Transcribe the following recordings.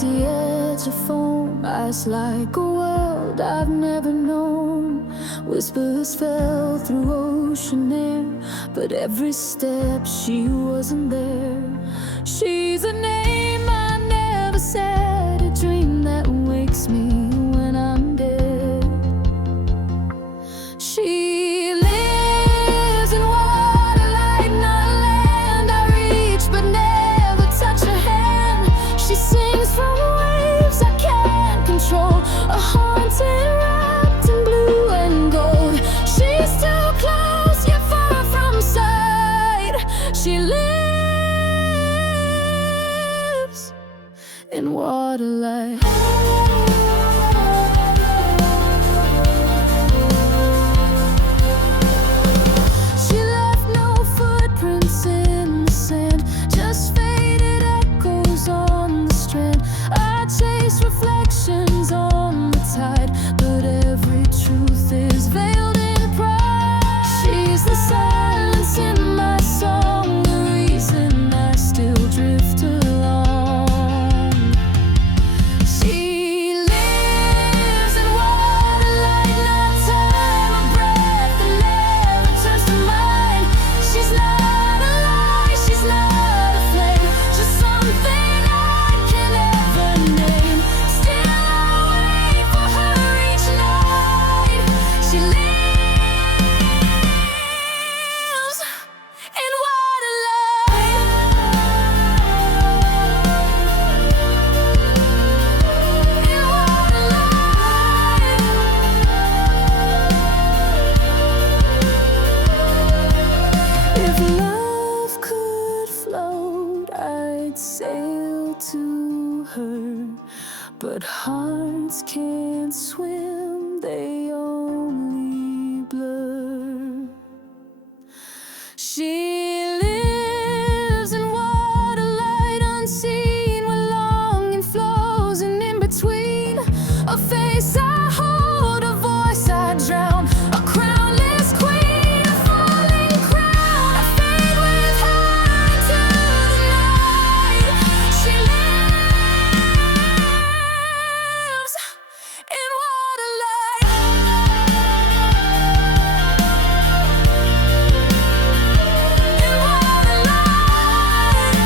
the edge of foam, eyes like a world I've never known. Whispers fell through ocean air, but every step she wasn't there. She's a name I never said, a dream that wakes me when I'm dead. She lives in water like not land I reach but never touch her hand. She sings from waves I can't control, a haunted wrapped in blue and gold. She's too close yet far from sight. She lives in water like reflections on the tide, but every truth is veiled in pride. She's the silence in my song, the reason I still drift along. She lives in water like not time, a breath that never turns to mine. She's not a lie, she's not a flame, just something I can never name. Sail to her, but hearts can't swim, they only blur. She lives in water light unseen, where longing flows, and in between a face I hold, a voice I drown, a crownless queen, a falling crown. I fade with her into the night. She lives in water light. In water light.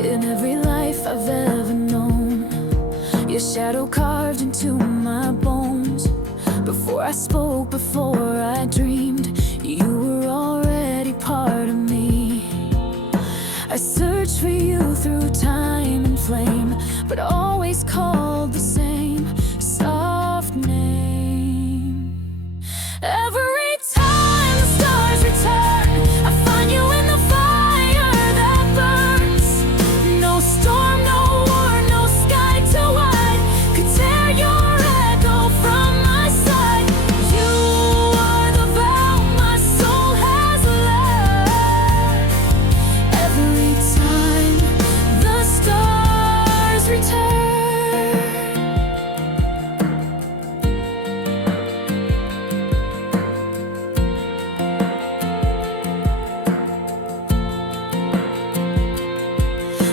In every life I've ever known, your shadow carved into my bones. Before I spoke, before I dreamed, you were already part of me. I searched for you through time and flame, but always called the same soft name. Every time the stars return, I find you in the fire that burns. No storm, no war, no sky too wide could tear your echo from my side. You are the vow my soul has learned. Every time the stars return.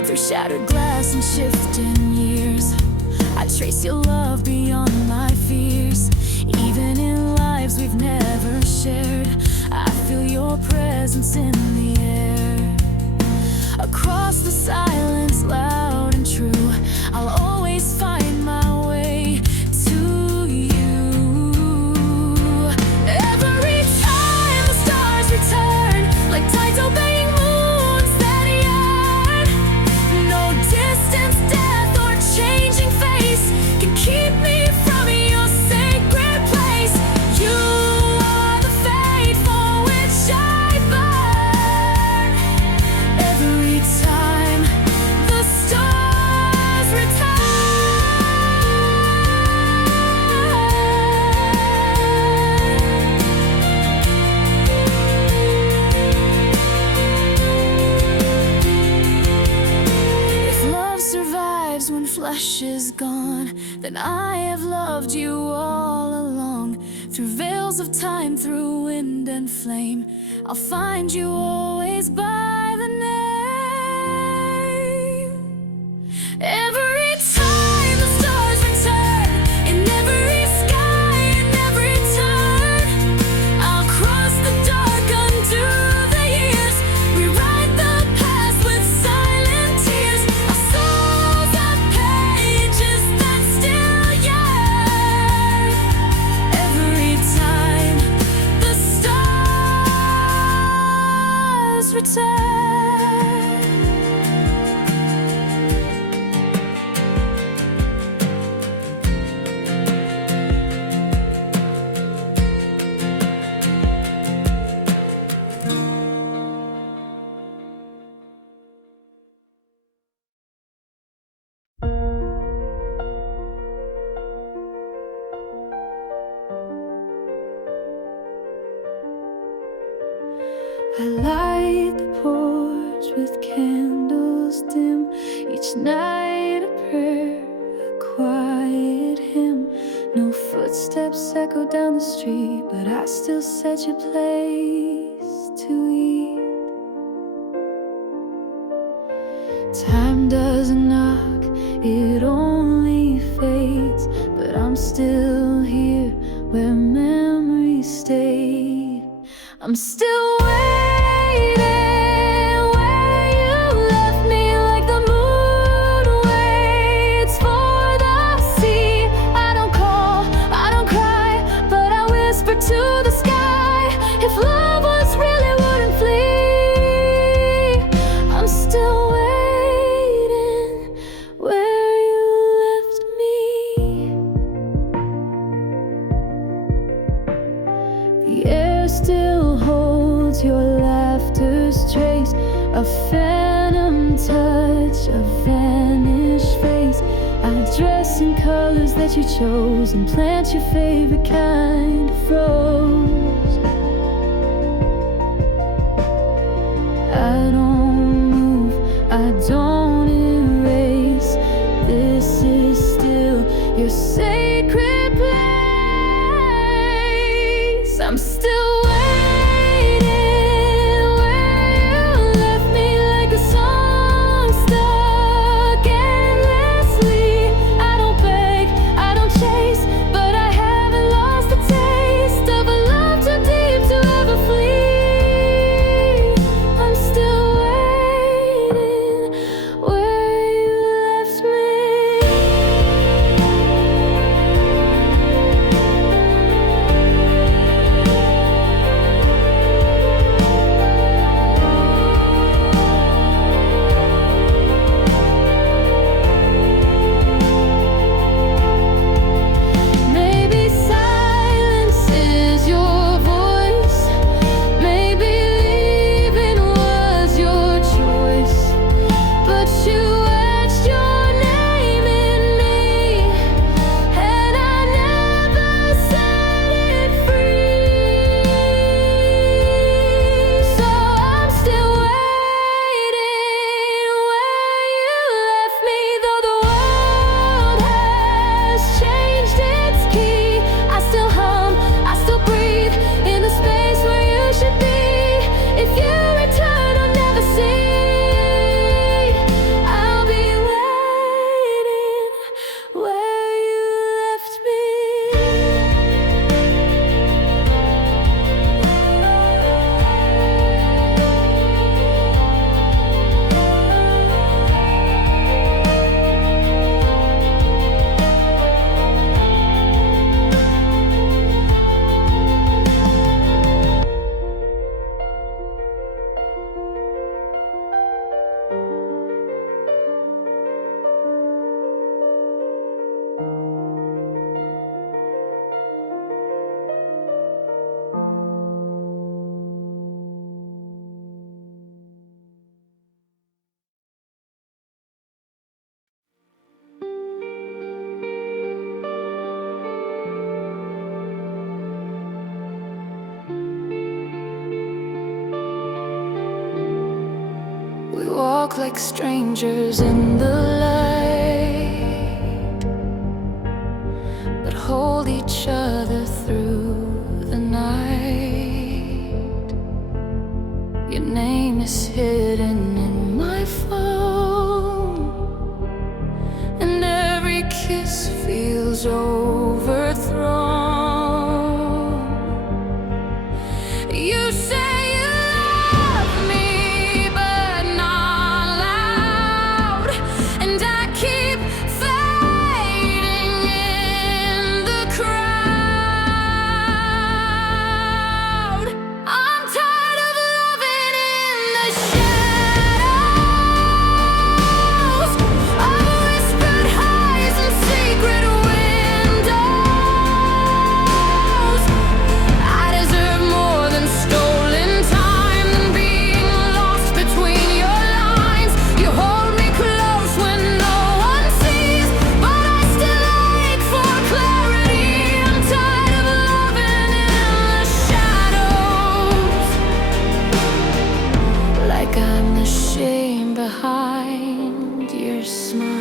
Through shattered glass and shifting years, I trace your love beyond my fears. Even in lives we've never shared, I feel your presence in the air. Across the silence, loud and true, I'll always find my way to you. Every time the stars return, like tides obeying moons that yearn. No distance, death, or changing face can keep me from your sacred place. You are the fate for which I burn. Every time the stars wish is gone, then I have loved you all along. Through veils of time, through wind and flame, I'll find you always by the name. Every time the stars return, in every sky, in every turn, I'll cross the dark, undo the years, rewrite the past with silent tears. Our souls are pages that still yearn. Every time the stars return. I light the porch with candles dim, each night a prayer, a quiet hymn. No footsteps echo down the street, but I still set your place to eat. Time doesn't knock, it only fades, but I'm still here where memories stayed. I'm still waiting where you left me, like the moon waits for the sea. I don't call, I don't cry, but I whisper to the sky. If love was really wouldn't flee, I'm still waiting where you left me. The air still holds your laughter's trace, a phantom touch, a vanished face. I dress in colors that you chose and plant your favorite kind of rose. I don't move, I don't erase. This is still your sacred place. I'm still waiting where you left me, like a song stuck endlessly. I don't beg, I don't chase, but I haven't lost the taste of a love too deep to ever flee. I'm still waiting where you left me. Maybe silence is your voice, maybe leaving was your choice, but you etched your name in me, and I never set it free. So I'm still waiting where you left me, though the world has changed its key. I still hum, I still breathe in the space where you should be. If you return, I'll never see. I'll be waiting where you left me. We walk like strangers in the light, is overthrown. You say you love me, but not loud, and I keep fading in the crowd. I'm tired of loving in the shadows, of whispered highs and secret windows. I deserve more than stolen time, than being lost between your lines. You hold me close when no one sees, but I still ache for clarity. I'm tired of loving in the shadows, like I'm the shame behind your smile.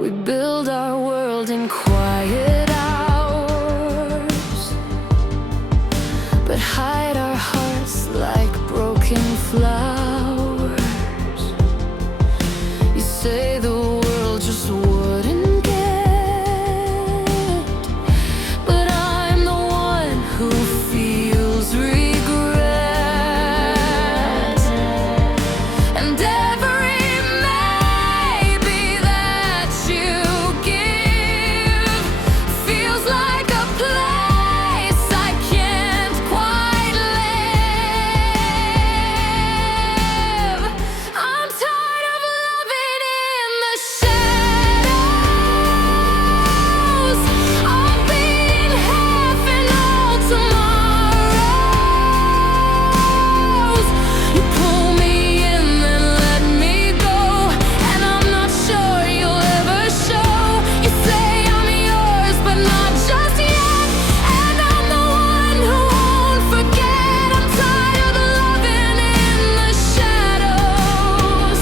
We build our world in quiet hours, but hide our hearts like broken flowers. You say the world just wouldn't get, but I'm the one who feels regret. And every maybe that you give feels like a place I can't quite live. I'm tired of loving in the shadows, of being half in all tomorrows. You pull me in, then let me go, and I'm not sure you'll ever show. You say I'm yours, but not just yet, and I'm the one who won't forget. I'm tired of loving in the shadows,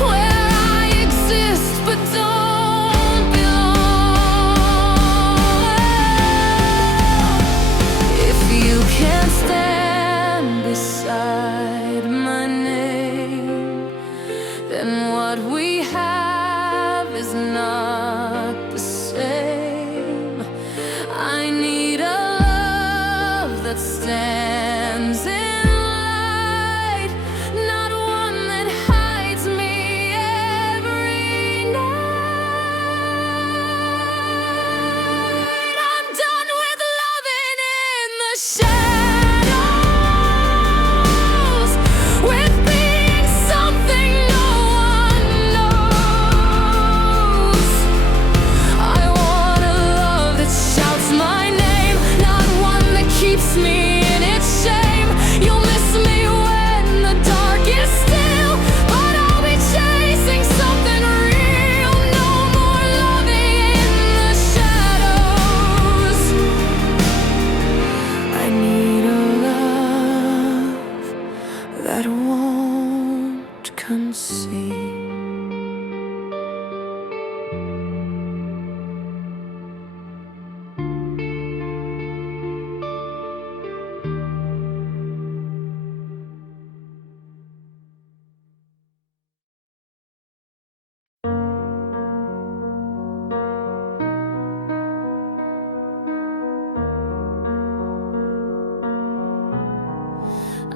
where I exist but don't belong. If you can't stand beside my name, then what we have is not the same. I need a love that stands in light, not one that hides me every night. I'm done with loving in the shadows, with being something no one knows. I want a love that shouts my name, not one that keeps me in its shame. You'll miss me when the dark is still, but I'll be chasing something real. No more loving in the shadows. I need a love that won't conceal.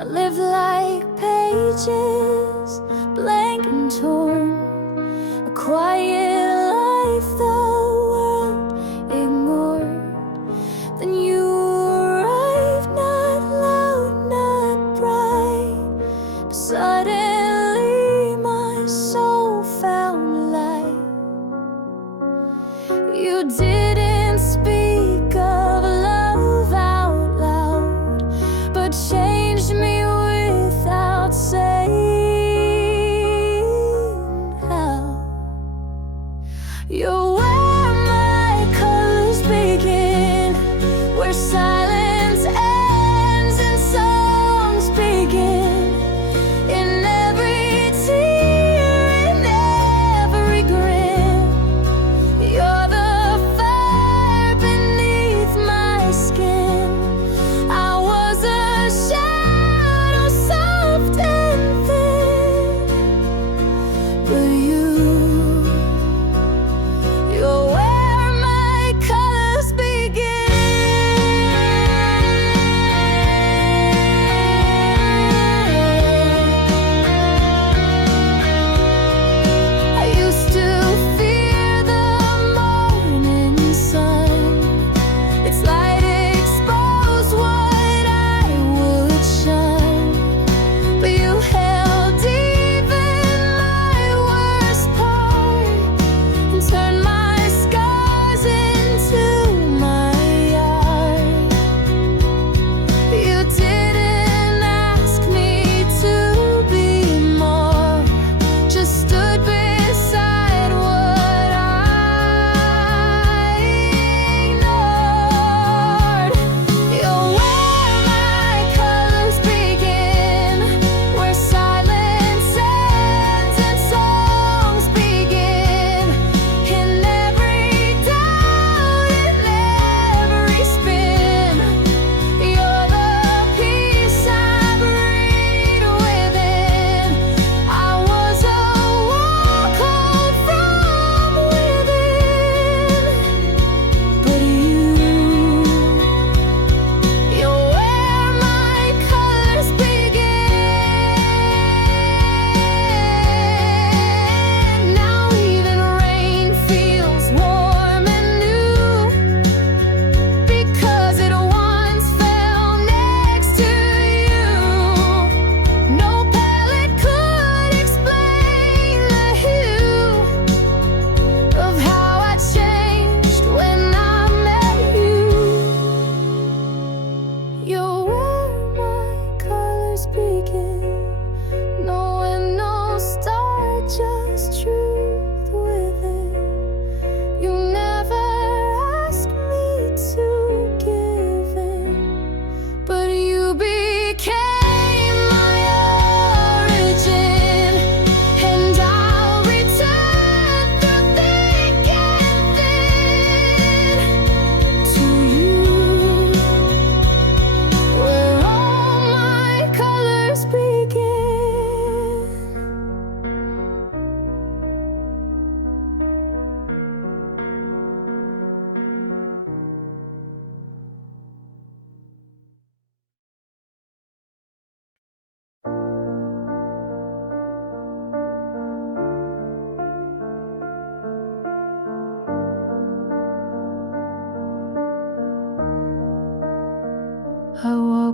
I live like pages, blank and torn, a quiet life the world ignored. Then you arrived, not loud, not bright, but suddenly my soul found light. You didn't speak of love out loud, but changed me without saying.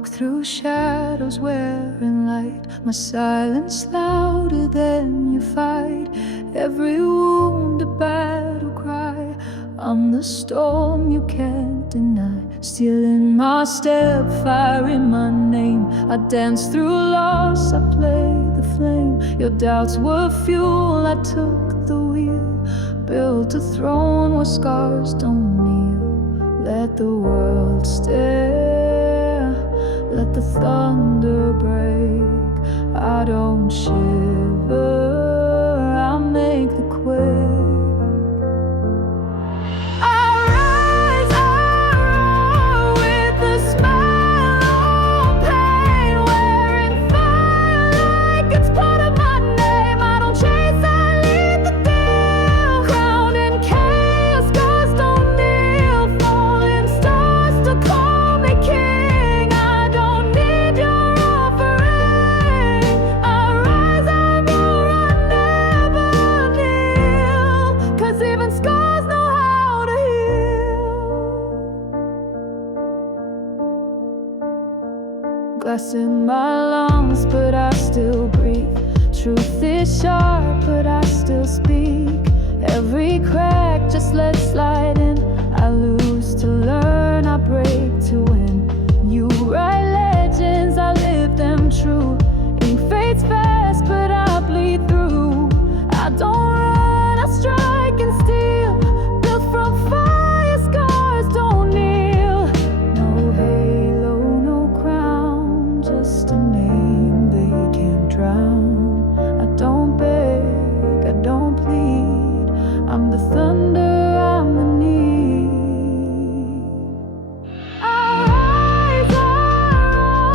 walk through shadows wearing light. My silence louder than your fight. Every wound a battle cry. I'm the storm you can't deny. Stealing my step, fire in my name. I dance through loss, I play the flame. Your doubts were fuel, I took the wheel. Built a throne where scars don't kneel. Let the world stare, let the thunder break. I don't shiver, I make the quake. Glass in my lungs, but I still breathe. Truth is sharp, but I still speak. Every crack just let slide in. I lose to learn, I break to win. You write legends, I live them true. Ink fades fast, but I bleed through. I don't run, I strike and steal. Built from fire, scars don't kneel. No halo, no crown, just a name they can't drown. I don't beg, I don't plead. I'm the thunder, I'm the need. I rise, I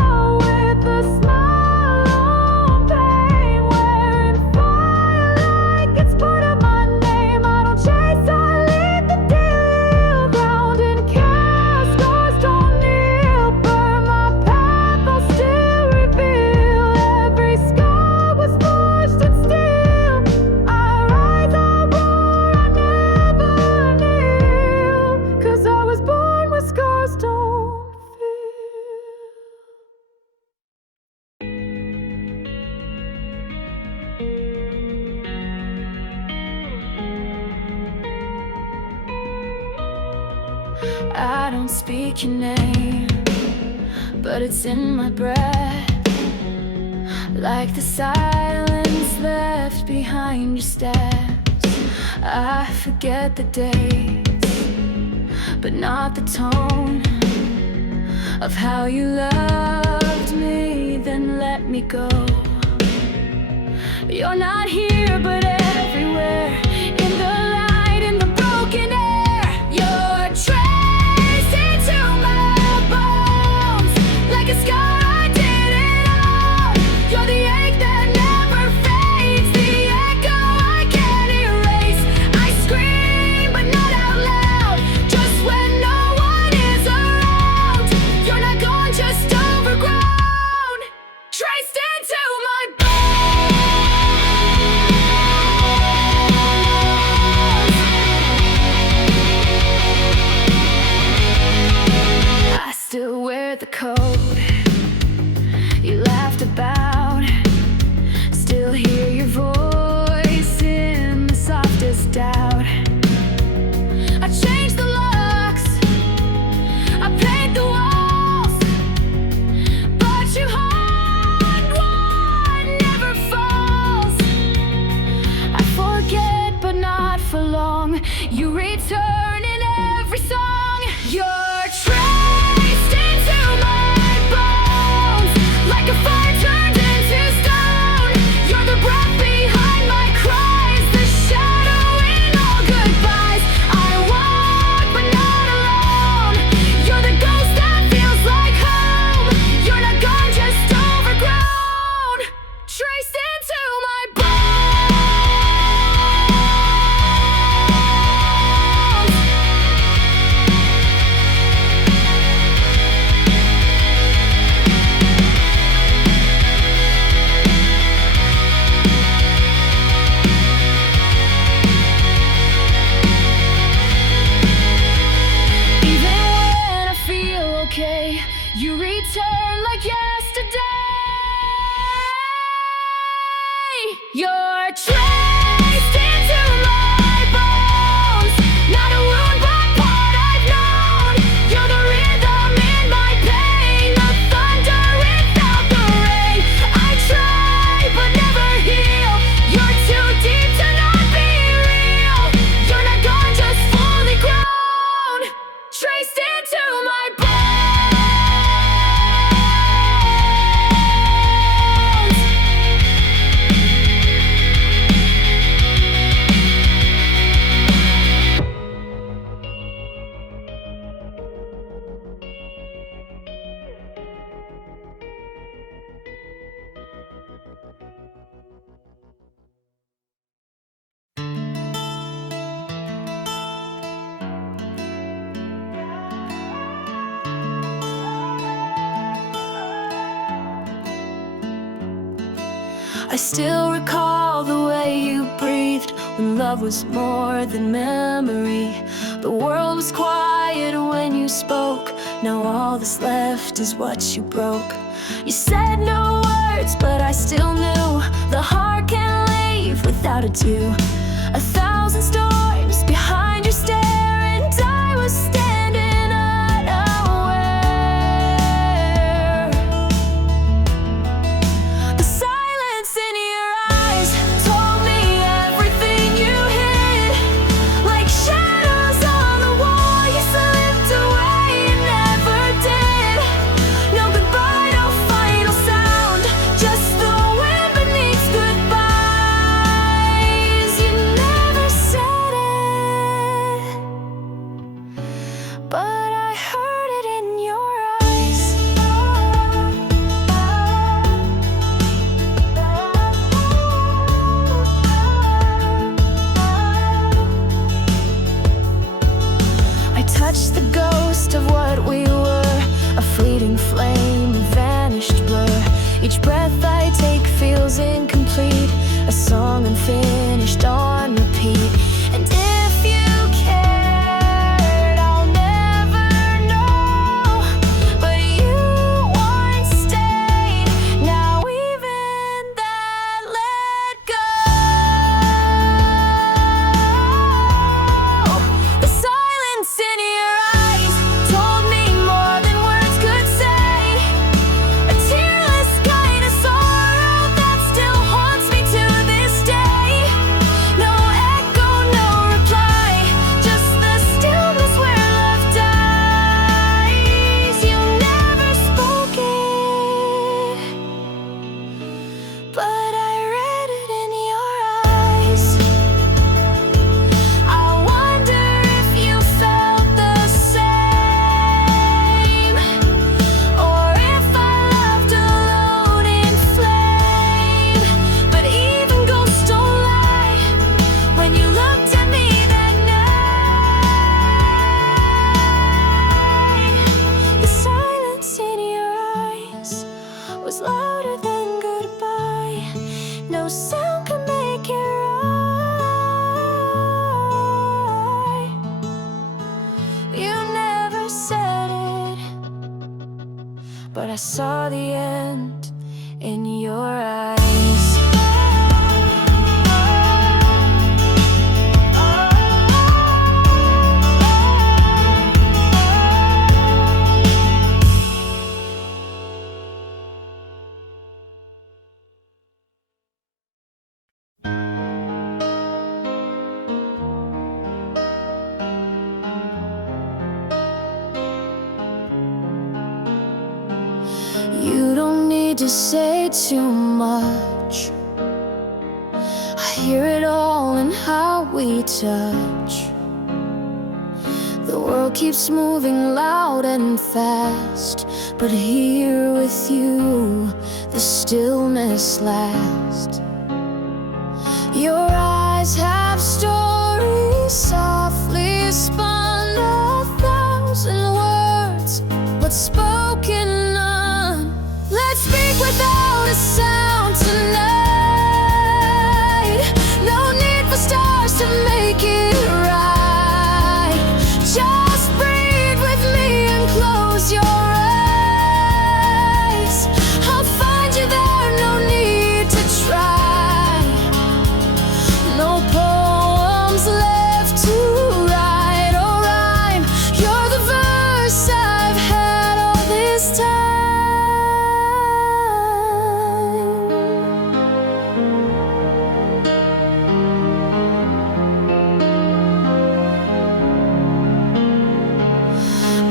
roll with a smile on pain. Wearing fire like it's part of my name. I don't chase, I lead the deal. Ground in chaos, scars don't kneel. Burn my path, I'll still reveal. Every scar was forged in steel. I rise, I roar, I never kneel. 'Cause I was born with scars don't feel. I don't speak your name, but it's in my breath. Like the silence left behind your steps. I forget the dates, but not the tone of how you loved me, then let me go. You're not here, but everywhere. In the light, in the broken air. You're traced into my bones. Like a scar I didn't own. You're the ache that never fades. The echo I can't erase. I scream, but not out loud. Just when no one is around. You're not gone, just overgrown. Traced into my bones. I still wear the coat you laughed about. Still hear your voice in the softest doubt. I change the locks, I paint the walls, but you haunt one never falls. I forget, but not for long. You return in every song. You're traced into my bones. Like a fire turned into stone. You're the breath behind my cries. The shadow in all goodbyes. I walk, but not alone. You're the ghost that feels like home. You're not gone, just overgrown. Traced into my bones. I still recall the way you breathed when love was more than memory. The world was quiet when you spoke. Now all that's left is what you broke. You said no words, but I still knew the heart can't leave without a due. 1,000 storms behind your stare, and I was standing unaware. The silence in your eyes told me everything you hid. Like shadows on the wall, you slipped away and never did. No goodbye, no final sound, just the wind beneath goodbyes. You never said it, but I heard it in your eyes. I touched the ghost of what we were, a fleeting flame, a vanished blur. Each breath I take feels incomplete, a song unfinished on repeat. And if you cared, I'll never know. But you once stayed, now even that let go. The silence in your eyes told me more than words could say. A tearless kind of sorrow that still haunts me to this day. No echo, no reply, just the stillness where love dies. You never spoke it, but I read it in your eyes. I wonder if you felt the same, or if I loved alone in flame. But even ghosts don't lie when you looked at me that night. The silence in your eyes was louder than goodbye. No sound could make it right. You never said it, but I saw the end in your eyes. You don't need to say too much. I hear it all in how we touch. The world keeps moving loud and fast, but here with you, the stillness lasts. Your eyes have stories softly spun, 1,000 words, but spoken none. Let's speak without a sound tonight. No need for stars to make it right. Just breathe with me and close your eyes. I'll find you there, no need to try. No poems left to write or rhyme. You're the verse I've had all this time.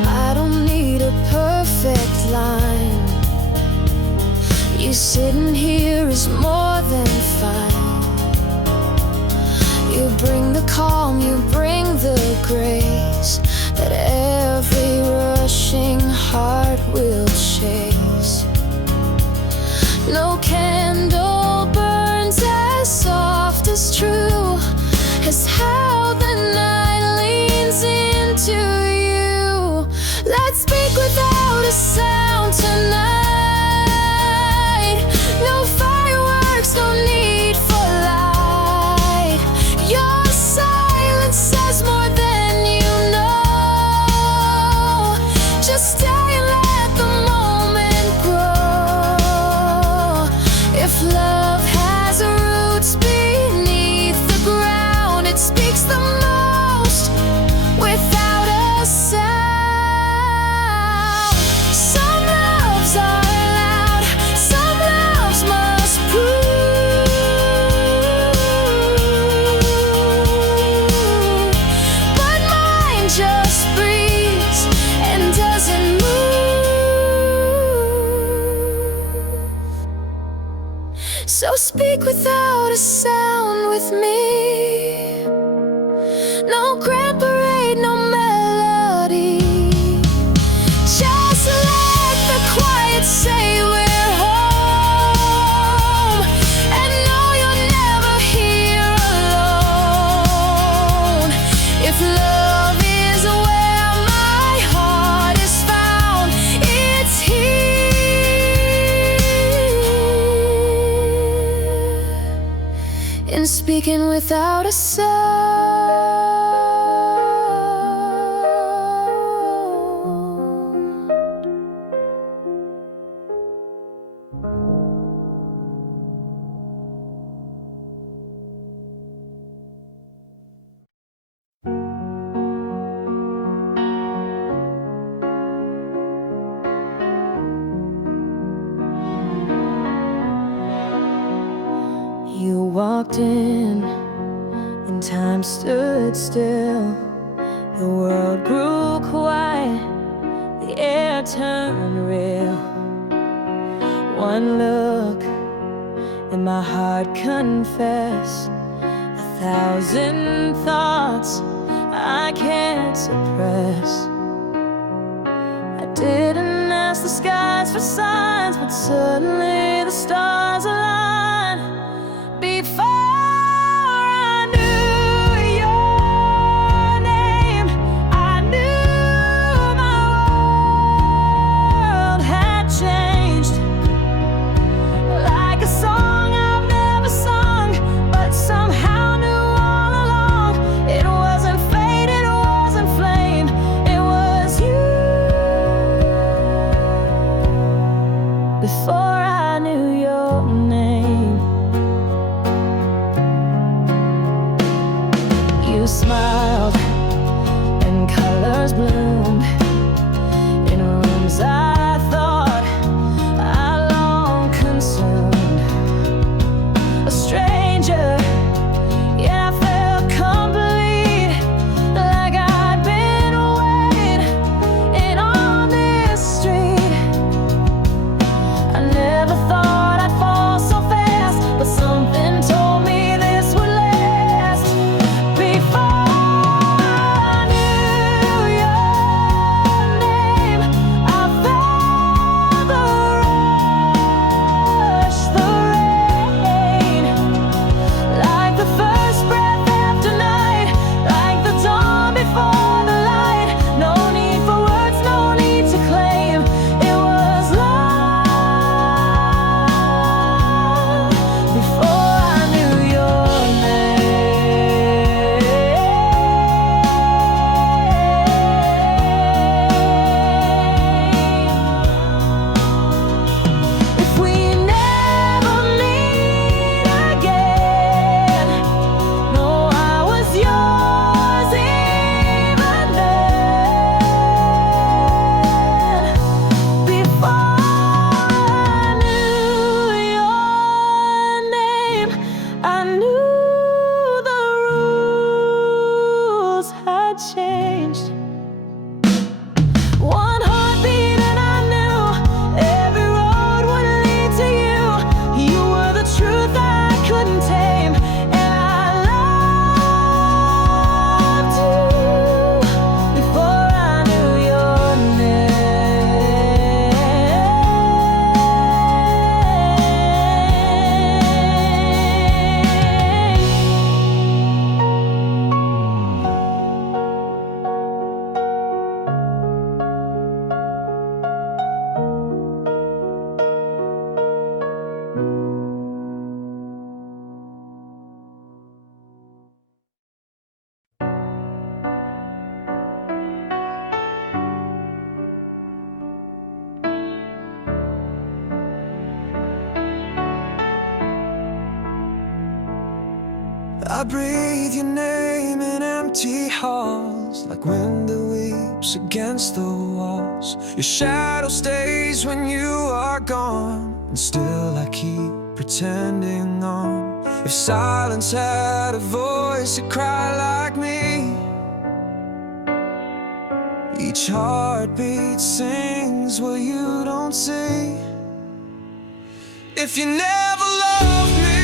I don't need a perfect line. You sitting here is more than fine. You bring the calm, you bring the grace that every rushing heart will chase. No candle burns as soft as true as how the night leans into you. Let's speak without a sound tonight. No fireworks, no speak without a sound with me. No grand parade, no melody. Just let the quiet say we're home, and know you're never here alone. If love is where my heart is found, it's here. In speaking without a sound. You walked in and time stood still. The world grew quiet, the air turned real. One look and my heart confessed 1,000 thoughts I can't suppress. I didn't ask the skies for signs, but suddenly the stars aligned. Before I knew your name, I knew my world had changed. Like a song I've never sung, but somehow knew all along. It wasn't fate, it wasn't flame, it was you. Before I knew your name, you smiled and colors bloomed in rooms I thought I long consumed. A stranger, yet I felt complete, like I'd been waiting in on this street. I never thought I'd fall so fast, but something told me this would last. Before I knew your name, I felt the rush, the rain, like the first breath after night, like the dawn before the light. No need for words, no need to claim. It was love. Before I knew your name. If we never meet again, no, I was yours even then. Before I knew your name, I knew the rules had changed. One heartbeat and I knew every road would lead to you. You were the truth I couldn't tame, and I loved you before I knew your I breathe your name in empty halls, like wind that weeps against the walls. Your shadow stays when you are gone, and still I keep pretending on. If silence had a voice, it cried like me. Each heartbeat sings what you don't see. If you never loved me,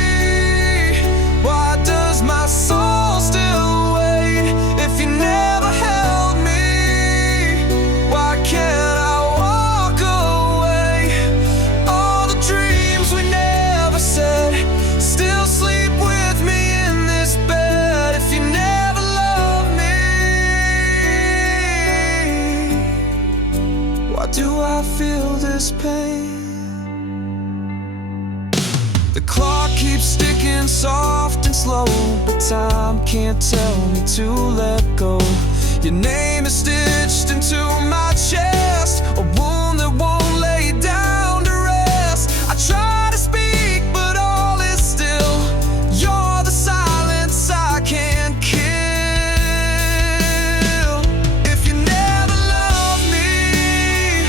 time can't tell me to let go. Your name is stitched into my chest, a wound that won't lay down to rest. I try to speak, but all is still. You're the silence I can't kill. If you never loved me,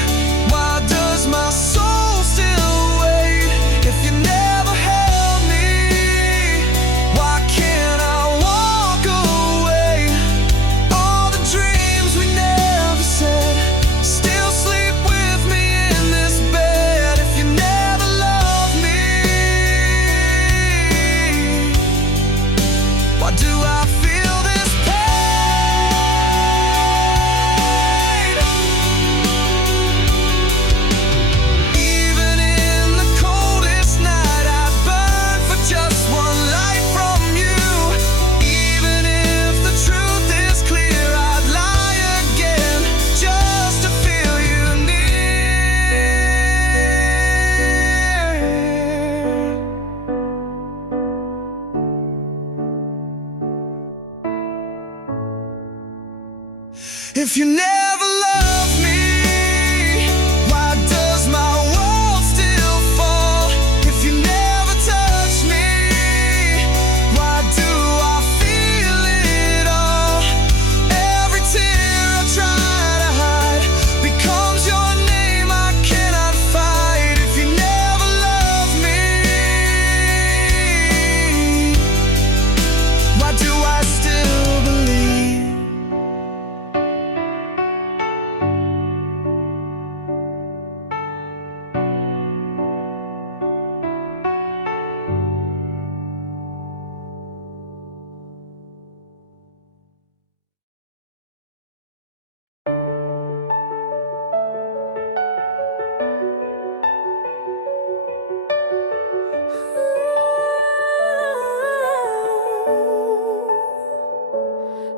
why does my soul still wait? If you never held me, why can't I walk away? All the dreams we never said still sleep with me in this bed. If you never loved me, why do I feel this pain? Even in the coldest night, I'd burn for just one light from you. Even if the truth is clear, I'd lie again just to feel you near. If you never loved me, why does my world still fall? If you never touch me, why do I feel it all? Every tear I try to hide becomes your name I cannot fight. If you never loved me, why do I still believe?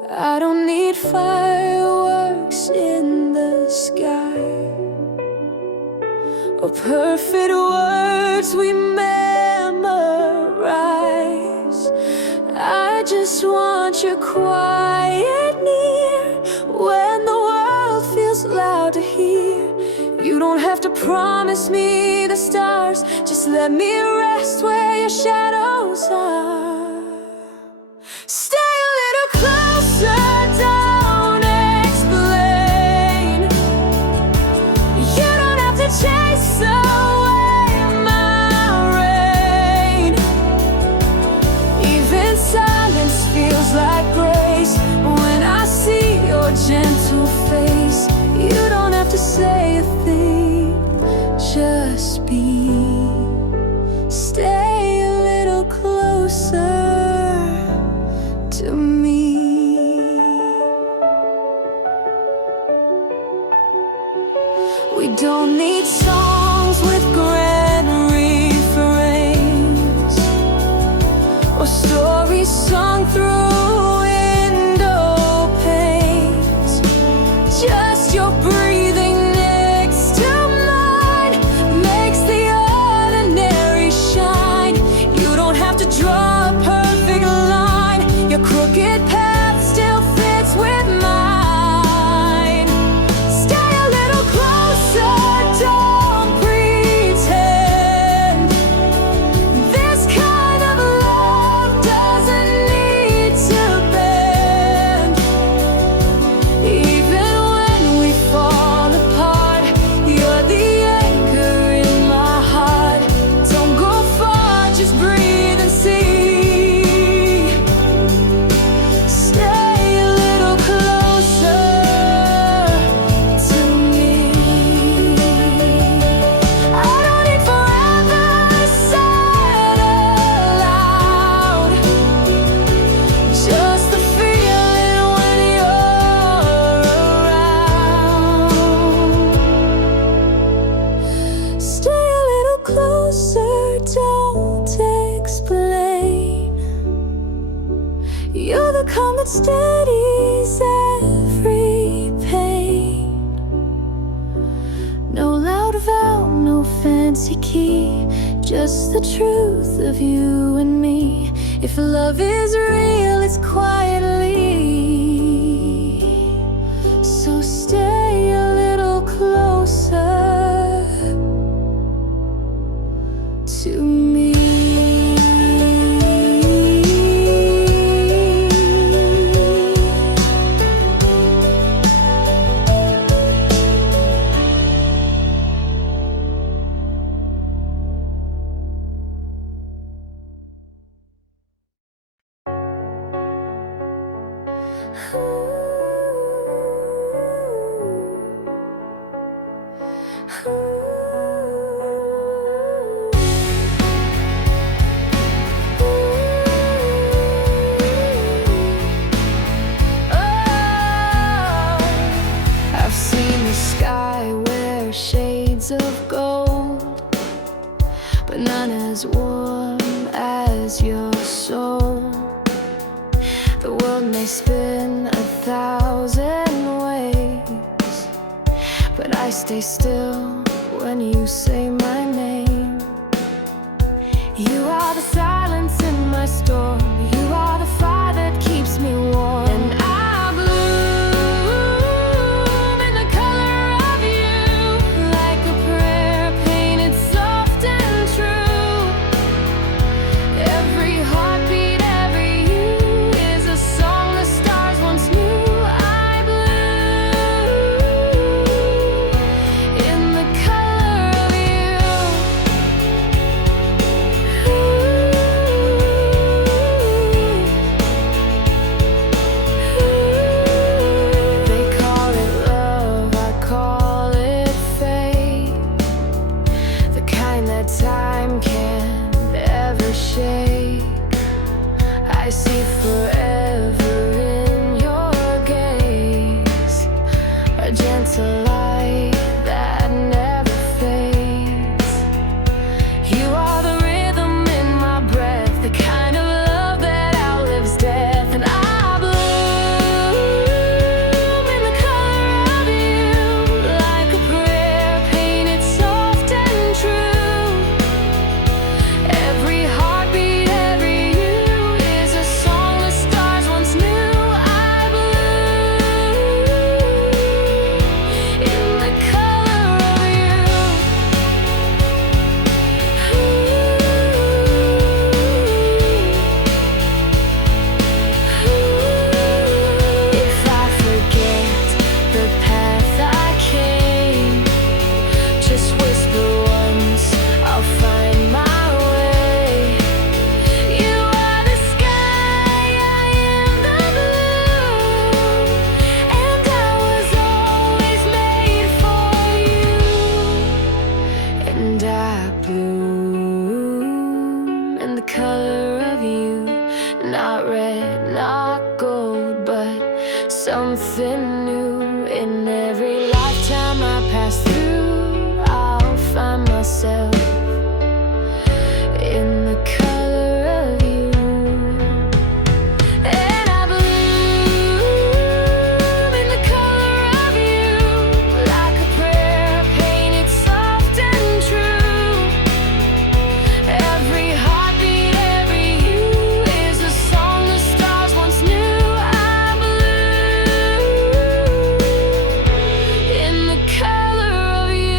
I don't need fireworks in the sky or perfect words we memorize. I just want your quiet near when the world feels loud to hear. You don't have to promise me the stars, just let me rest where your shadows are. Stay a little closer, don't explain. You don't have to chase away my rain. Even silence feels like grace when I see your gentle face. You don't have to say a thing, just be. Stay a little closer to me. We don't need songs with grand refrains or stories sung through window panes. Just your breathing next to mine makes the ordinary shine. You don't have to draw a perfect line. Your crooked path still fits with mine. Stay a little closer, don't pretend. This kind of love doesn't need to bend. Even when we fall apart, you're the anchor in my heart. Don't go far, just breathe and see. Stay a little closer to me. I don't need forever said aloud, just the feeling when you're around. Stay a little closer, don't explain. You're the calm that steadies every pain. No loud valve, no fancy key, just the truth of you and me. If love is real, it's quietly. So stay a little closer to me. I've seen the sky wear shades of gold, but none as warm as your soul. The world may spin 1,000 ways, but I stay still when you say my name. You are the silence in my storm. You are the fire that keeps me warm. And I bloom in the color of you, like a prayer painted soft and true. Every heartbeat, every you is a song the stars once knew. I bloom in the color of you. They call it love, I call it fate, the kind that time can't ever shake. I see forever in your gaze, a gentle light that never fades. You are the rhythm in my breath, the kind of love that outlives death. And I bloom in the color of you, like a prayer painted soft and true. Every heartbeat, every you is a song the stars once knew. I bloom in the color of you. If I forget the path I came, just whisper once, I'll find my way. You are the sky, I am the blue, and I was always made for you. And I bloom in the color of you, not red, not gold, but something new. In every lifetime I pass through, I'll find myself in the color of you. And I bloom in the color of you, like a prayer painted soft and true. Every heartbeat, every you is a song the stars once knew. I bloom in the color of you.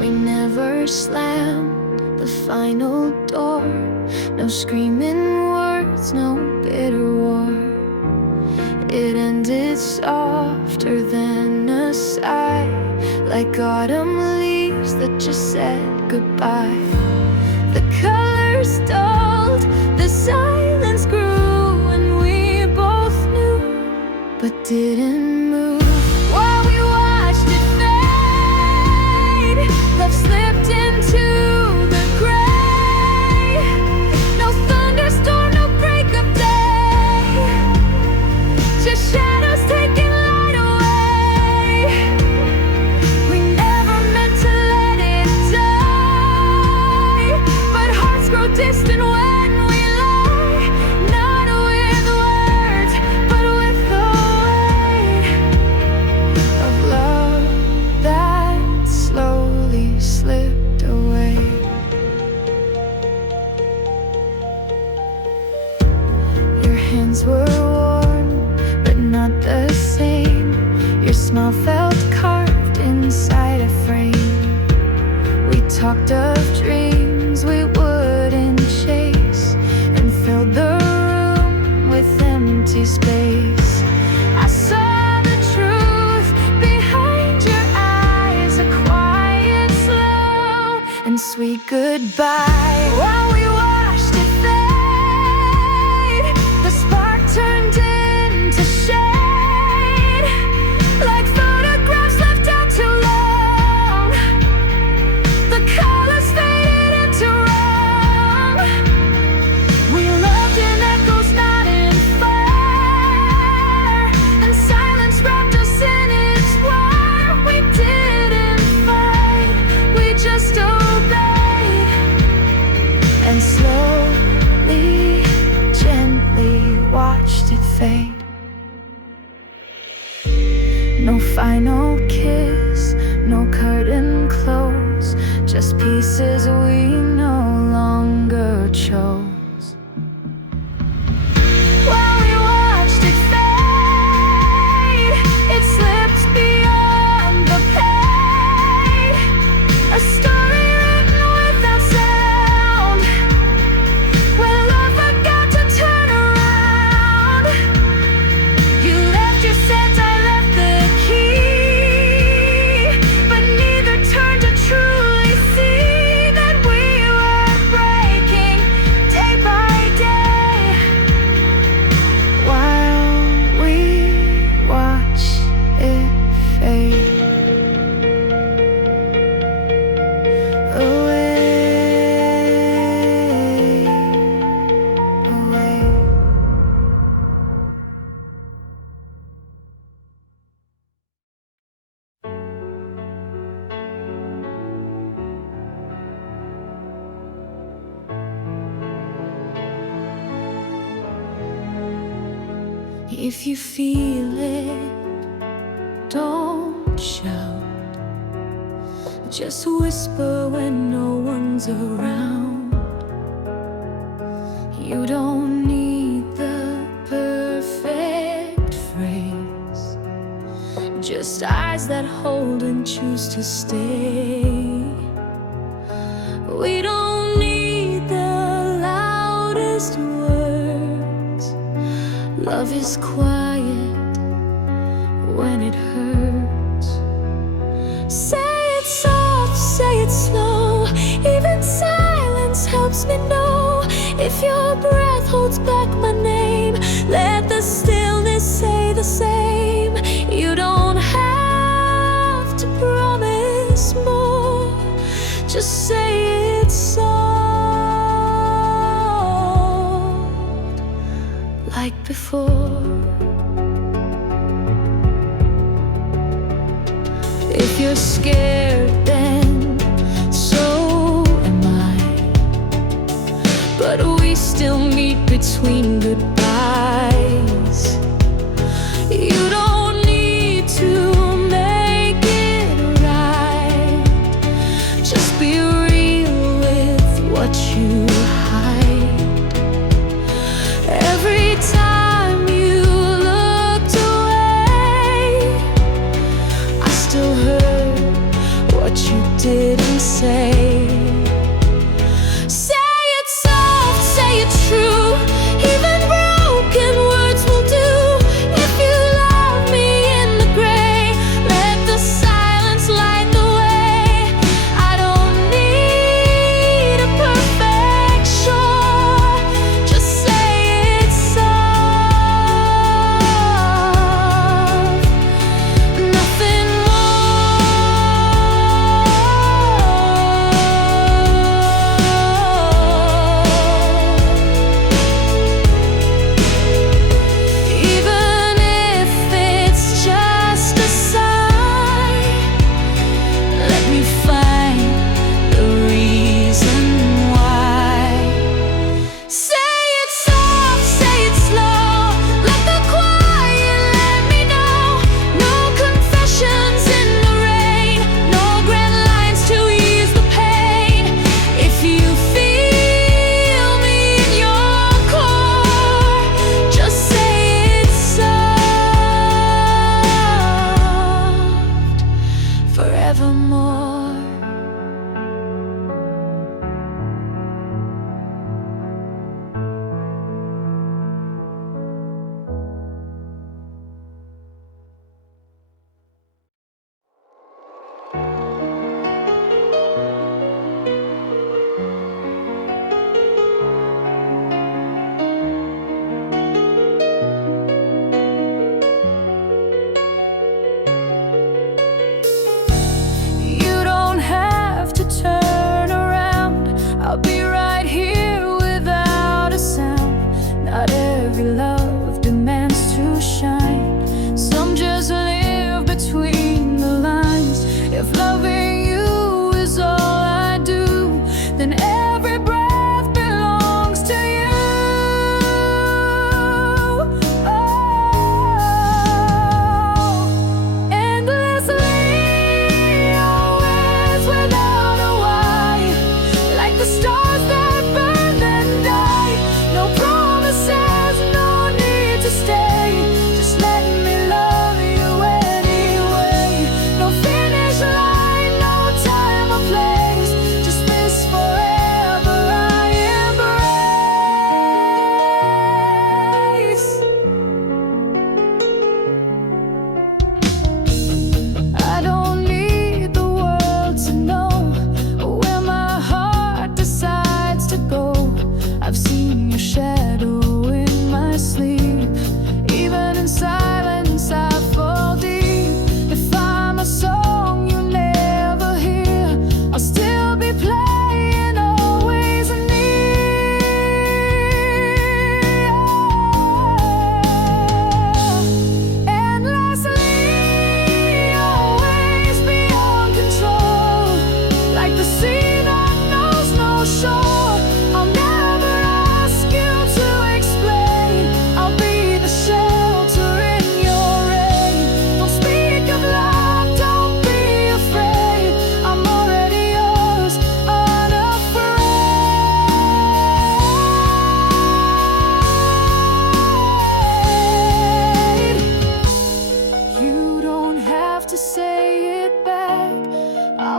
We never slammed the final door. No screaming words, no bitter war. It ended softer than a sigh, like autumn leaves that just said goodbye. The colors dulled, the silence grew, and we both knew, but didn't move. While we watched it talked of dreams we wouldn't chase, and filled the room with empty space. I saw the truth behind your eyes, a quiet, slow, and sweet goodbye. While we watched it fade, the spark turned into shade, like photographs left out too long. The colors faded into wrong. We loved in echoes, not in fire, and silence wrapped us in its wire. We didn't fight, we just obeyed, and slowly, gently watched it fade. No final kiss, no curtain close, just pieces we no longer chose. While we watched it fade, it slipped beyond the page, a story written without sound, where love forgot to turn around. You left your scent, I left the key, but neither turned to truly see that we were breaking day by day, while we watch it fade away, away. If you feel it, don't shout, just whisper when no one's around. You don't need the perfect phrase, just eyes that hold and choose to stay. We don't need the loudest words. Love is quiet when it hurts. Say it soft, say it slow, even silence helps me know. If your breath holds back my name, let the stillness say the same. You don't have to promise more, just say it's soft like before. If you're scared, then so am I, but we still meet between goodbyes. You don't need to make it right, just be real with what you hide. Every time you looked away, I still heard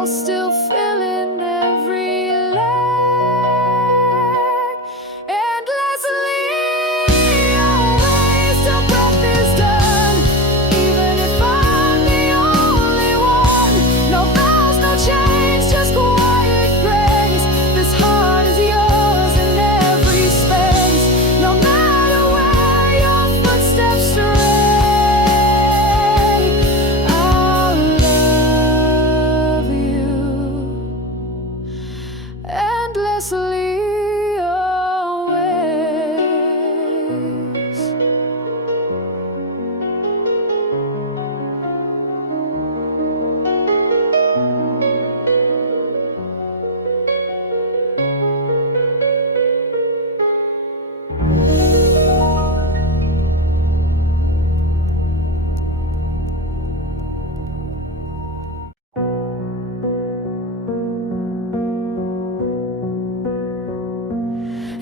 I'll still fill in every lag. Endlessly, always till breath is done. Even if I'm the only one, no vows, no change, just quiet grace. This heart is yours in every space. No matter where your footsteps stray, I'll love you endlessly, always.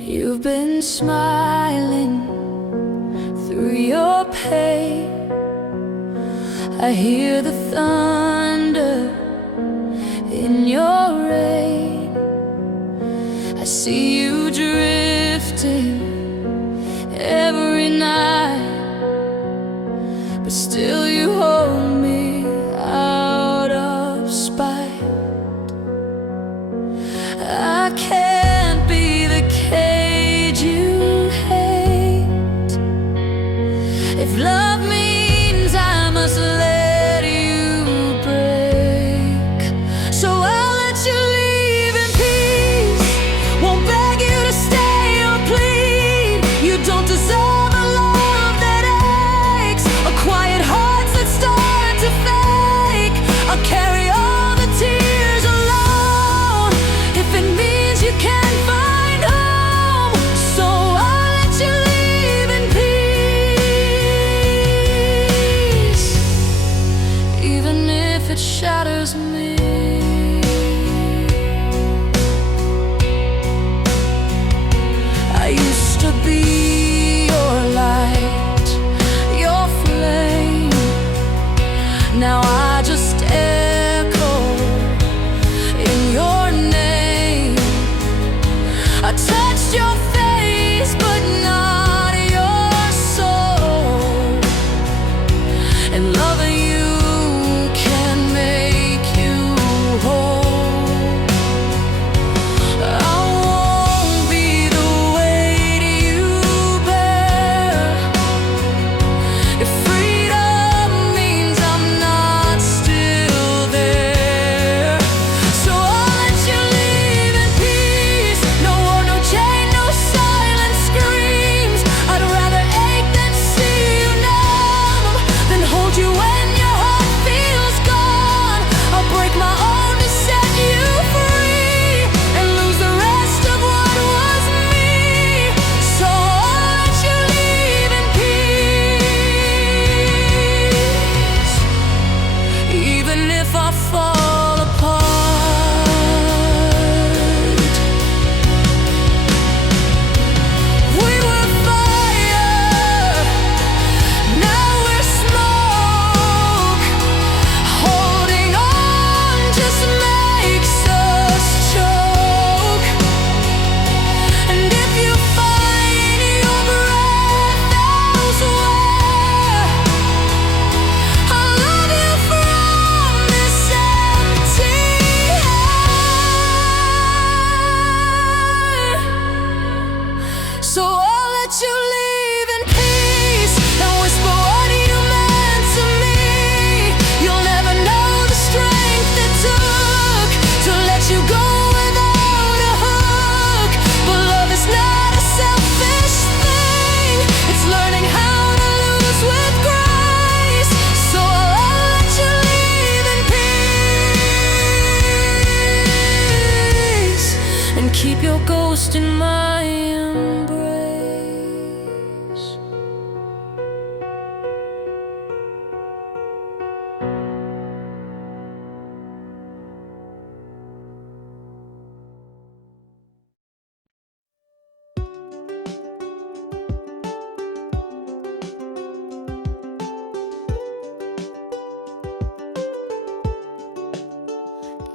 You've been smiling through your pain. I hear the thunder in your rain. I see you drifting every night, but still you hold me out of spite. I can't be the cage you hate. If love means I must let you break, so I'll let you leave in peace. Won't beg you to stay or plead. You don't deserve a love that aches, or quiet hearts that start to fake. I'll carry all the tears alone if it means you can't find home. So I'll let you leave in peace, even if it shatters me. I used to be your light, your flame. Now I just echo in your name. I touched your face, but not your soul. And loving you can make you whole. I won't be the weight you bear. If freedom means I'm not still there, so I'll let you leave in peace. No war, no chain, no silent screams. I'd rather ache than see you numb, than hold you when your heart feels gone. I'll break my own to set you free, and lose the rest of what was me. So I'll let you leave in peace, even if I fall apart. We were fire, now we're smoke. Holding on just makes us choke. And if you find your breath elsewhere, I'll love you from this empty heart. So I'll let you leave in peace, and whisper what you meant to me. You'll never know the strength it took to let you go without a hook. But love is not a selfish thing, it's learning how to lose with grace. So I'll let you leave in peace, and keep your ghost in my embrace.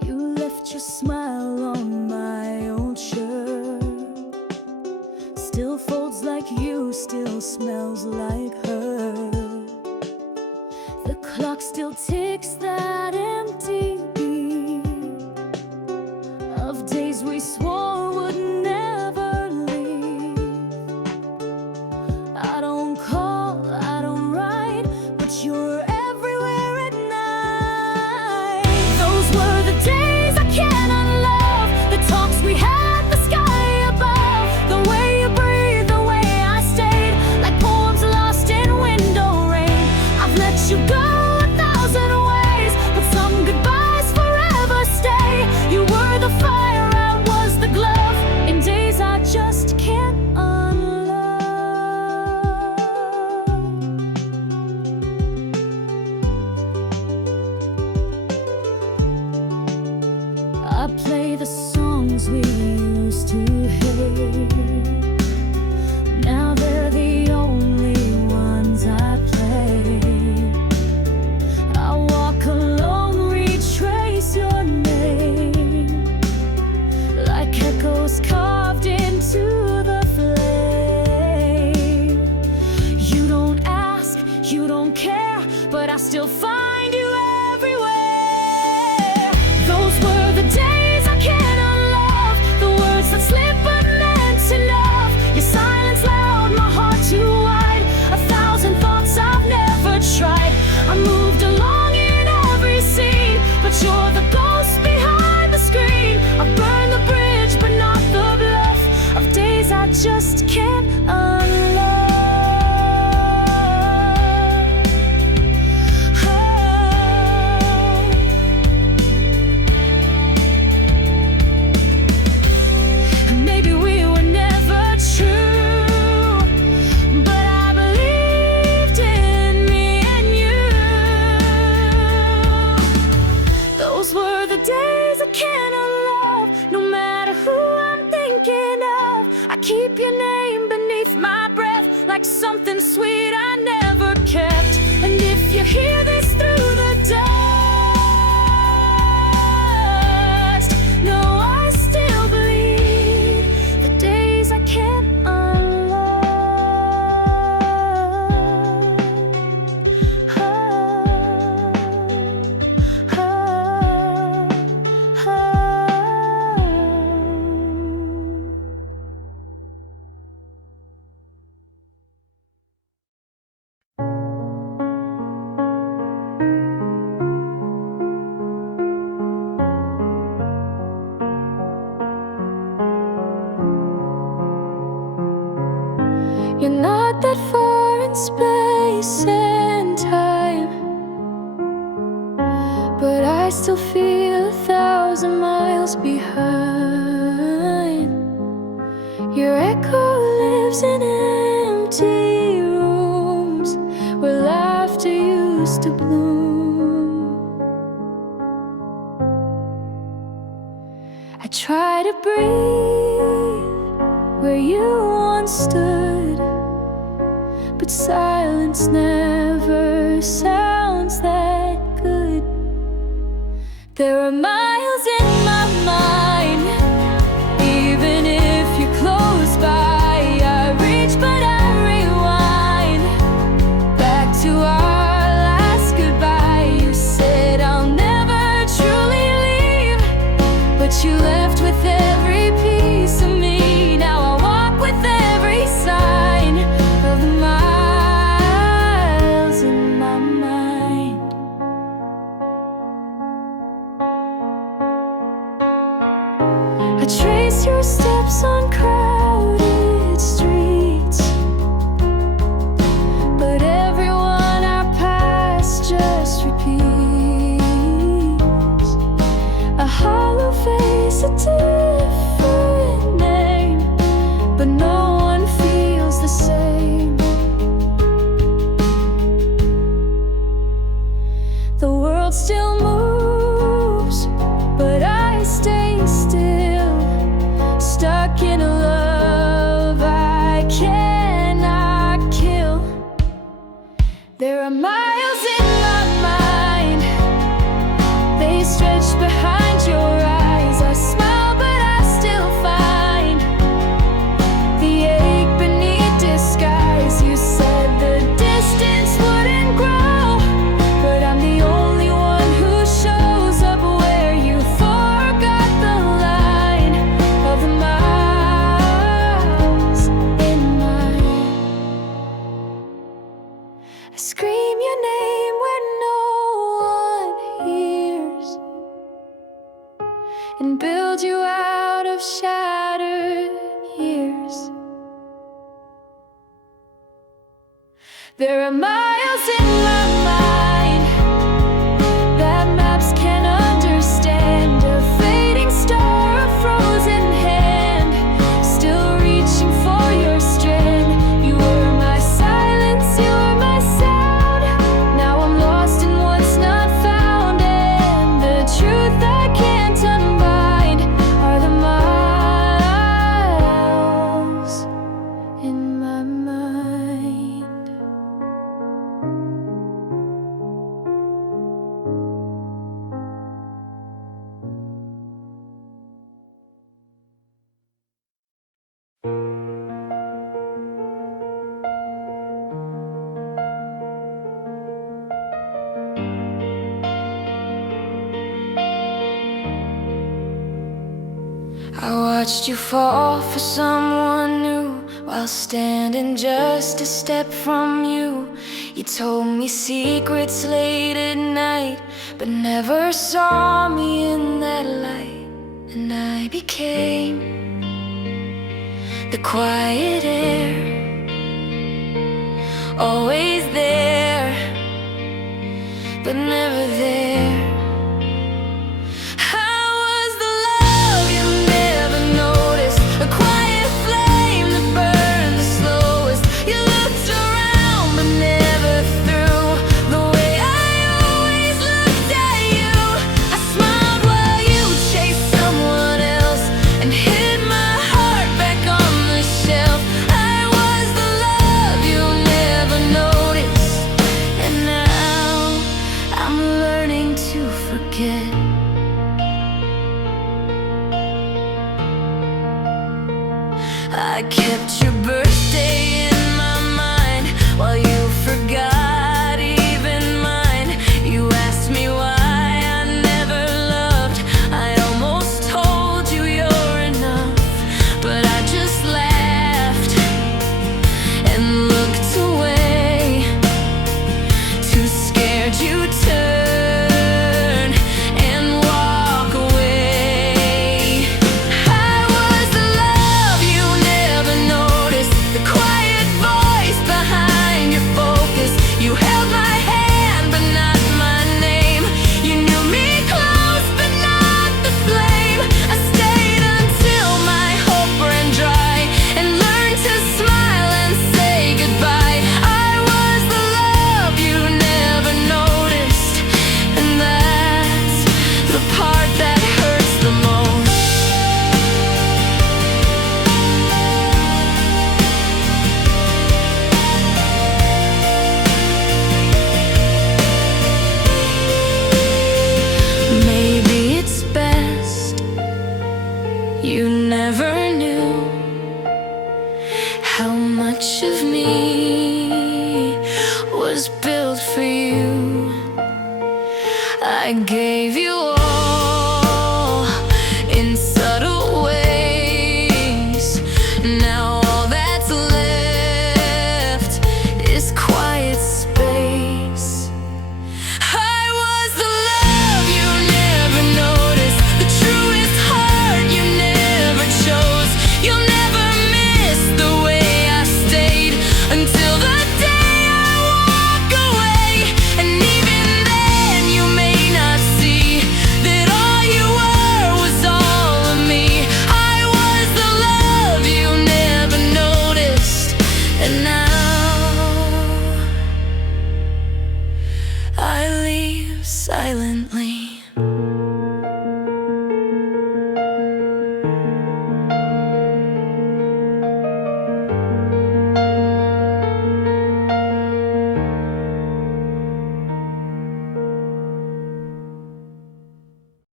You Your smile on my old shirt still folds like you, still smells like her. The clock still ticks that empty beat of days we swore would never leave. I don't call, I don't write, but you're everywhere at night. Those were the days I can't unlove, the talks we had, the sky above, the way you breathed, the way I stayed, like poems lost in window rain. I've let you go a thousand ways, but some goodbyes forever stay. You were the fire, I was the glove, in days I just can't unlove. I play the songs we used to hate. Now they're the only ones I play. I walk alone, retrace your name, like echoes carved into the flame. You don't ask, you don't care, but I still find you everywhere. Those were the days I can't unlove, the words that slip but meant to love. Your silence loud, my heart too wide, a thousand thoughts I've never tried. I moved along in every scene, but you're the ghost behind the screen. I burn the bridge but not the bluff of days I just can't unlove. Maybe we were never true, but I believed in me and you. Those were the days I can't unlove, no matter who I'm thinking of. I keep your name beneath my breath, like something sweet I never kept. And if you hear this through the dust, no, I still believe the days I can't You're not that far in space and time, but I still feel 1,000 miles behind. Your echo lives in empty rooms where laughter used to bloom. I try to breathe where you once stood, but silence never sounds that good. There are miles in my mind, even if you're close by. I reach but I rewind back to our last goodbye. You said I'll never truly leave, but you left with every piece of me. Now I walk with every sign of the miles in my mind. I trace your steps on crowded streets, but everyone I pass just repeats. A hollow face, a different name, but no one feels the same. The world still moves, but I stay still, stuck in a love I cannot kill. There are miles in my mind, they stretch behind your eyes. and build you out of shattered years. There are miles in my mind that maps can't understand. A fading star, a frozen hand, still reaching for your strand. You were my silence, you were my sound. Now I'm lost in what's not found, and the truth I can't unbind are the miles in my mind. I watched you fall for someone new while standing just a step from you. You told me secrets late at night, but never saw me in that light. And I became the quiet air, always there, but never there. I kept your birthday in my mind while you forgot even mine. You asked me why I never loved. I almost told you you're enough, but I just laughed and looked away, too scared you'd turn and walk away. I was the love you never noticed, the quiet voice behind your focus. You held my hand but not my name. You knew me close but not the flame. I stayed until my hope ran dry and learned to smile and say goodbye. I was the love you never noticed, and that's the part that hurts the most. Maybe it's best you never knew how much of me was built for you. I gave you